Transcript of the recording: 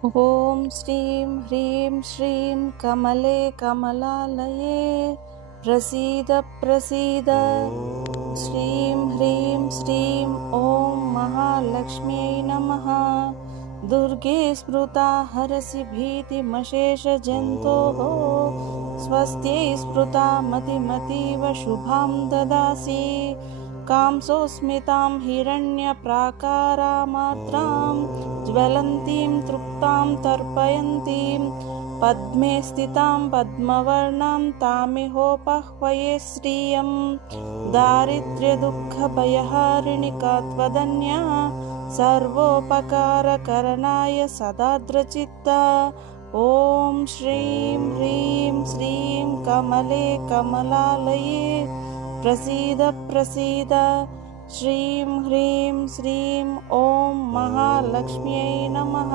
ॐ श्रीं ह्रीं श्रीं कमले कमलालये प्रसीद प्रसीद। श्रीं ह्रीं श्रीं ॐ महालक्ष्म्यै नमः। दुर्गे स्मृता हरसि भीतिमशेषजन्तोः स्वस्त्यै स्मृता मतिमतीव शुभां ददासि। कांसोऽस्मितां हिरण्यप्राकारामात्रां ज्वलन्तीं तृप्तां तर्पयन्तीं पद्मे स्थितां पद्मवर्णां तामिहोपह्वये श्रियं। दारिद्र्यदुःखभयहारिणिका त्वदन्या सर्वोपकारकरणाय सदार्द्रचित्ता। ॐ श्रीं ह्रीं श्रीं कमले कमलालये प्रसीद प्रसीद। श्रीं ह्रीं श्रीं ॐ महालक्ष्म्यै नमः।